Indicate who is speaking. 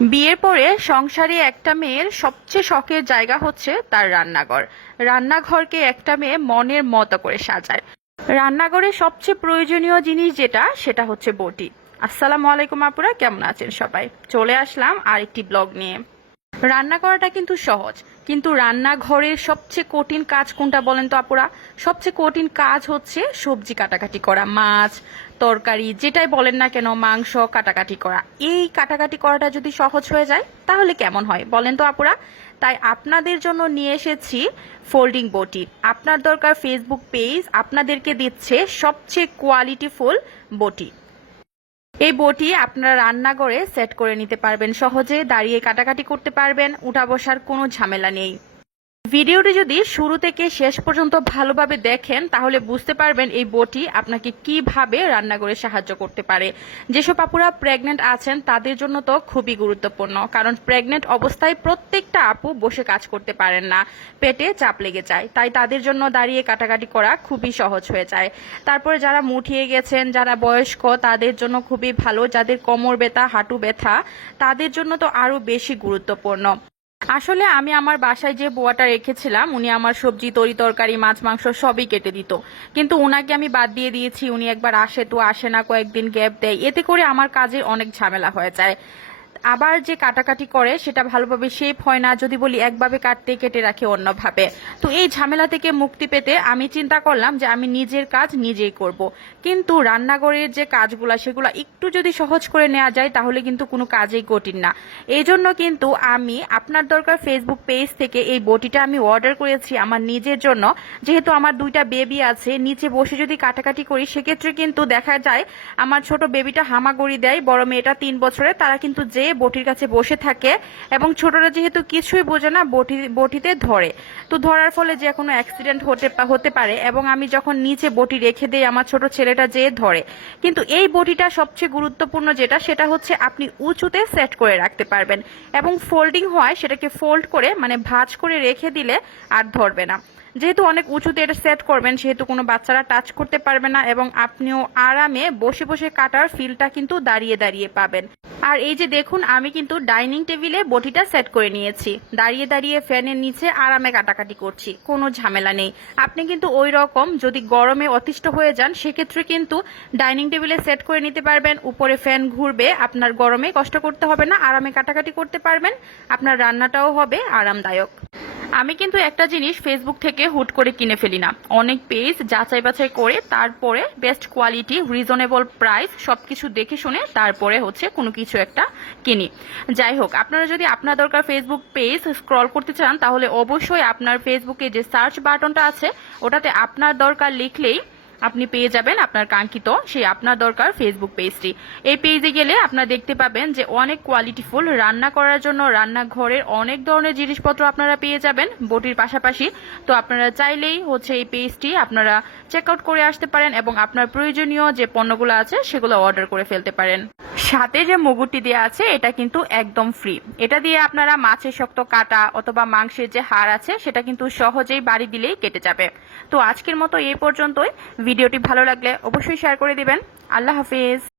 Speaker 1: বিয়ের পরে সংসারে একটা মেয়ের সবচেয়ে শখের জায়গা হচ্ছে তার রান্নাঘর। রান্নাঘরকে একটা মেয়ে মনের মতো করে সাজায়। রান্নাঘরে সবচেয়ে প্রয়োজনীয় জিনিস যেটা, সেটা হচ্ছে বটি। আসসালামু আলাইকুম আপুরা, কেমন আছেন সবাই? চলে আসলাম আরেকটি ব্লগ নিয়ে। রান্না করাটা কিন্তু সহজ। কিন্তু রান্নাঘরের সবচেয়ে কঠিন কাজ কোনটা বলেন তো আপুরা? সবচেয়ে কঠিন কাজ হচ্ছে সবজি কাটাকাটি করা, মাছ, তরকারি, যেটাই বলেন না কেন, মাংস, কাটাকাটি করা। এই কাটাকাটি করাটা যদি সহজ হয়ে যায়, তাহলে কেমন হয় বলেন তো আপুরা? তাই আপনাদের জন্য নিয়ে এসেছি ফোল্ডিং বটি। আপনার দরকার ফেসবুক পেজ আপনাদেরকে দিচ্ছে সবচেয়ে কোয়ালিটিফুল বটি। এই বটি আপনারা রান্নাঘরে সেট করে নিতে পারবেন। সহজে দাঁড়িয়ে কাটাকাটি করতে পারবেন। উঠা বসার কোনো ঝামেলা নেই। ভিডিওটি যদি শুরু থেকে শেষ পর্যন্ত ভালোভাবে দেখেন, তাহলে বুঝতে পারবেন এই বটি আপনাকে কীভাবে রান্নাঘরে সাহায্য করতে পারে। যেসব আপুরা প্রেগনেন্ট আছেন, তাদের জন্য তো খুবই গুরুত্বপূর্ণ, কারণ প্রেগনেন্ট অবস্থায় প্রত্যেকটা আপু বসে কাজ করতে পারেন না, পেটে চাপ লেগে যায়। তাই তাদের জন্য দাঁড়িয়ে কাটাকাটি করা খুবই সহজ হয়ে যায়। তারপরে যারা মুঠিয়ে গেছেন, যারা বয়স্ক, তাদের জন্য খুবই ভালো। যাদের কোমর ব্যথা, হাঁটু ব্যথা, তাদের জন্য তো আরও বেশি গুরুত্বপূর্ণ। আসলে আমি আমার বাসায় যে বোয়াটা রেখেছিলাম, উনি আমার সবজি, তরি তরকারি, মাছ, মাংস সবই কেটে দিত। কিন্তু উনাকে আমি বাদ দিয়ে দিয়েছি, উনি একবার আসে তো আসে না, কয়েকদিন গ্যাপ দেয়। এতে করে আমার কাজে অনেক ঝামেলা হয়ে যায়। আবার যে কাটাকাটি করে, সেটা ভালোভাবে শেপ হয় না, যদি বলি একভাবে কাটতে কেটে রাখে অন্যভাবে। তো এই ঝামেলা থেকে মুক্তি পেতে আমি চিন্তা করলাম যে আমি নিজের কাজ নিজেই করব। কিন্তু রান্নাঘরের যে কাজগুলা, সেগুলো একটু যদি সহজ করে নেওয়া যায়, তাহলে কিন্তু কোনো কাজেই কঠিন না। এই জন্য কিন্তু আমি আপনার দরকার ফেসবুক পেজ থেকে এই বটিটা আমি অর্ডার করেছি আমার নিজের জন্য। যেহেতু আমার দুইটা বেবি আছে, নিচে বসে যদি কাটাকাটি করি, সেক্ষেত্রে কিন্তু দেখা যায় আমার ছোট বেবিটা হামাগুড়ি দেয়, বড় মেয়েটা তিন বছরে তারা কিন্তু যে বটির কাছে বসে থাকে এবং ছোটরা যেহেতু কিছুই বোঝে না, বটি, বটিতে ধরে। তো ধরার ফলে যে কোনো অ্যাক্সিডেন্ট হতে হতে পারে এবং আমি যখন নিচে বটি রেখে দেই, আমার ছোট ছেলেটা যেয়ে ধরে। কিন্তু এই বটিটা সবচেয়ে গুরুত্বপূর্ণ যেটা, সেটা হচ্ছে আপনি উঁচুতে সেট করে রাখতে পারবেন এবং ফোল্ডিং হয়, সেটাকে ফোল্ড করে মানে ভাঁজ করে রেখে দিলে আর ধরবে না। যেহেতু অনেক উঁচুতে এটা সেট করবেন, সেহেতু কোনো বাচ্চারা টাচ করতে পারবে না এবং আপনিও আরামে বসে বসে কাটার ফিলটা কিন্তু দাঁড়িয়ে দাঁড়িয়ে পাবেন। আর এই যে দেখুন, আমি কিন্তু ডাইনিং টেবিলে বটিটা সেট করে নিয়েছি। দাঁড়িয়ে দাঁড়িয়ে ফ্যানের নিচে আরামে কাটাকাটি করছি, কোনো ঝামেলা নেই। আপনি কিন্তু ওই রকম যদি গরমে অতিষ্ঠ হয়ে যান, সেক্ষেত্রে কিন্তু ডাইনিং টেবিলে সেট করে নিতে পারবেন। উপরে ফ্যান ঘুরবে, আপনার গরমে কষ্ট করতে হবে না, আরামে কাটাকাটি করতে পারবেন, আপনার রান্নাটাও হবে আরামদায়ক। আমি কিন্তু একটা জিনিস ফেসবুক থেকে হুট করে কিনে ফেলি না। অনেক পেজ যাচাই বাছাই করে তারপরে বেস্ট কোয়ালিটি রিজনেবল প্রাইস সব কিছু দেখে শুনে তারপরে হচ্ছে কোনো কিছু একটা কিনি। যাই হোক, আপনারা যদি আপনার দরকার ফেসবুক পেজ স্ক্রল করতে চান, তাহলে অবশ্যই আপনার ফেসবুকে যে সার্চ বাটনটা আছে, ওটাতে আপনার দরকার লিখলেই আপনি পেয়ে যাবেন আপনার কাঙ্ক্ষিত সেই আপনার দরকার ফেসবুক পেজটি এই পেজে গেলে আপনারা দেখতে পাবেন যে অনেক কোয়ালিটিফুল রান্না করার জন্য রান্নাঘরের অনেক ধরনের জিনিসপত্র আপনারা পেয়ে যাবেন। বটির পাশাপাশি তো আপনারা চাইলেই হচ্ছে এই পেজটি আপনারা চেক আউট করে আসতে পারেন এবং আপনার প্রয়োজনীয় যে পণ্যগুলো আছে সেগুলো অর্ডার করে ফেলতে পারেন। সাথে যে মুগুরটি দেওয়া আছে, এটা কিন্তু একদম ফ্রি এটা দিয়ে আপনারা মাছের শক্ত কাটা অথবা মাংসের যে হাড় আছে, সেটা কিন্তু সহজেই বাড়ি দিলেই কেটে যাবে। তো আজকের মতো এই পর্যন্তই। ভিডিওটি ভালো লাগলে অবশ্যই শেয়ার করে দিবেন। আল্লাহ হাফিজ।